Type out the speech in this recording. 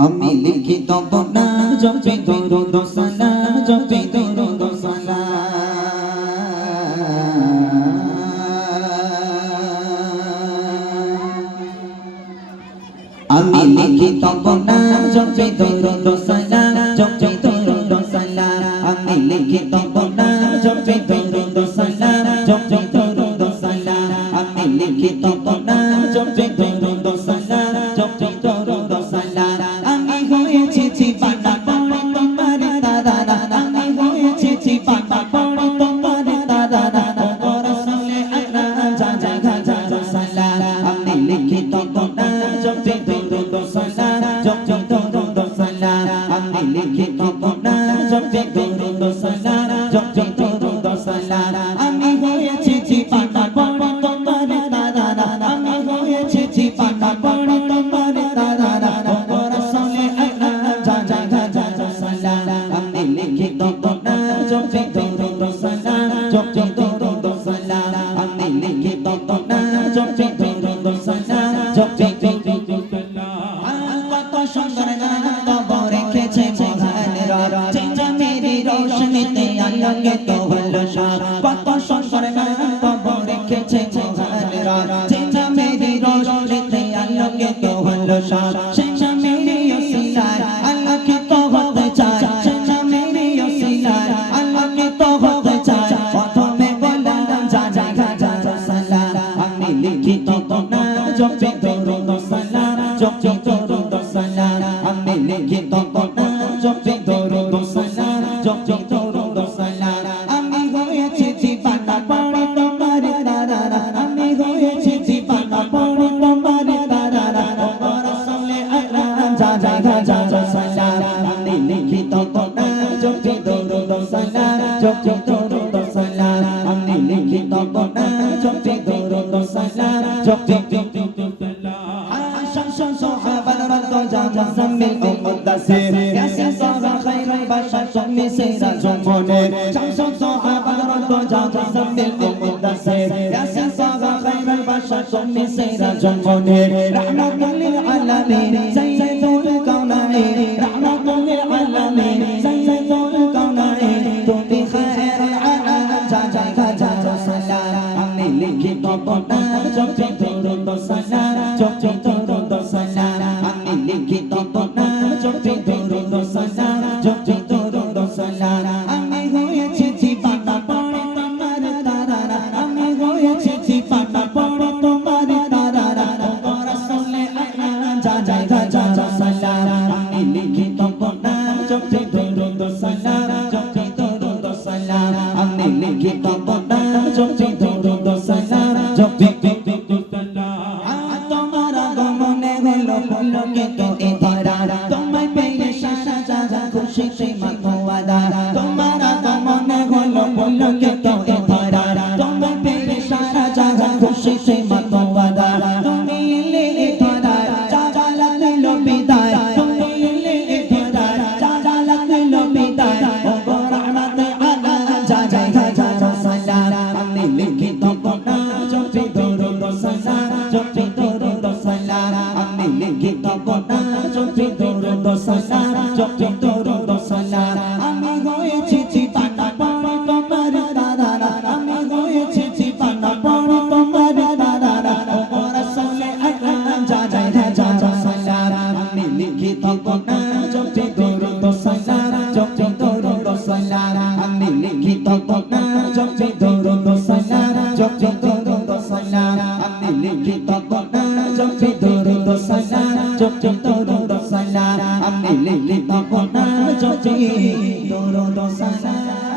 আমি লিখিত বনা জপে দরুদ সালাম জপে দরুদ সালাম আমি লিখিত বনা জপে দরুদ সালাম জপে দরুদ সালাম আমি লিখিত বনা জপে দরুদ সালাম জপে দরুদ সালাম আমি লিখিত বনা জপে দরুদ সালাম জপে দরুদ সালাম আমি হয়েছি জীবানা পড়ে তোমার দাদা আমি হয়েছি জীবানা পড়ে তোমার দাদা ও রাসূলে আকরাম যা যা যা সালাম আমি লিখিত বনা জপে দরুদ সালাম জপে দরুদ সালাম আমি লিখিত বনা জপে দরুদ সালাম জপে দরুদ সালাম আমি হয়েছি জীবানা পড়ে তোমার দাদা আমি হয়েছি জীবানা পড়ে তোমার দাদা ও রাসূলে আকরাম যা যা যা সালাম আমি লিখিত বনা জপে দরুদ সালাম জপে দরুদ সালাম আমি লিখিত বনা জপে দরুদ সালাম জপে দরুদ সালাম কত সুন্দর গান তব রেখেছে মহান রব চিন্তা মেরি রোশনীতে আলোকে তো হলো সব কত সুন্দর গান তব রেখেছে মহান রব চিন্তা মেরি রোশনীতে আলোকে তো হলো সব চিন্তা মেরি ওসিলায় আলোকে তো হতে চায় চিন্তা মেরি ওসিলায় আলোকে তো হতে চায় প্রথমে বললাম যা যা যা সালাম আমি লিখিত বনা জপে দরুদ সালাম জপে দরুদ সালাম আমি লিখিত বনা জপে দরুদ সালাম জপে দরুদ সালাম আমি হয়েছি জীবানা পড়ে তোমার দাদা আমি হয়েছি জীবানা পড়ে তোমার দাদা ও রাসূলে আকরাম যা যা যা সালাম আমি লিখিত বনা জপে দরুদ সালাম জপে দরুদ সালাম আমি লিখিত বনা জপে দরুদ সালাম জপে দরুদ সালাম সাহাবা রাদিয়াল্লাহু তাআলা মুজাম্মিল ও মুদ্দাসির ইয়াসিন সারা খায়রুল বাশার শাম্মি সিরাজ মুনির শামসু সাহাবা রাদিয়াল্লাহু তাআলা মুজাম্মিল ও মুদ্দাসির ইয়াসিন সারা খায়রুল বাশার শাম্মি সিরাজ মুনির রাহমাতুল লিল আলামিন সাইয়্যিদুল কাওনাইন রাহমাতুল লিল আলামিন সাইয়্যিদুল কাওনাইন তুমি খায়রুল আনাম যা যা সালাম আমি লিখিত বনা জপে দরুদ সালাম জপে দরুদ সালাম আমি লিখিত বনা জপে দরুদ সালাম জপে দরুদ সালাম আমি হয়েছি জীবানা পড়ে তোমার দাদা আমি হয়েছি জীবানা পড়ে তোমার দাদা ও রাসূলে আকরাম যা যা সালাম আমি লিখিত বনা জপে দরুদ সালাম জপে দরুদ সালাম আমি লিখিত বনা জপে দরুদ সালাম জপে দরুদ সালাম তোমার আগমনে হলো পুলকিত এ ধরা তোমায় পেয়ে সারা জাগা খুশিতে মাতোয়ারা তোমার আগমনে হলো পুলকিত এ ধরা তোমায় পেয়ে সারা জাগা খুশিতে মাতোয়ারা তুমি এলে এ ধরা জাগা লাগলো বিদায় তুমি এলে এ ধরা জাগা লাগলো বিদায় ও রহমতে আলাম যা যা সালাম আমি লিখিত বনা জপে দরুদ সালাম জপে দরুদ সালাম আমি লিখিত বনা জপে দরুদ সালাম জপে দরুদ সালাম আমি হয়েছি জীবানা পড়ে তোমার দাদা আমি হয়েছি জীবানা পড়ে তোমার দাদা ও রাসূলে আকরাম যা যা সালাম আমি লিখিত বনা জপে দরুদ সালাম জপে দরুদ সালাম আমি লিখিত বনা জপে দরুদ সালাম জপে দরুদ সালাম আমি লিখিত বনা জপে দরুদ সালাম জপে দরুদ সালাম আমি লিখিত বনা জপে দরুদ সালাম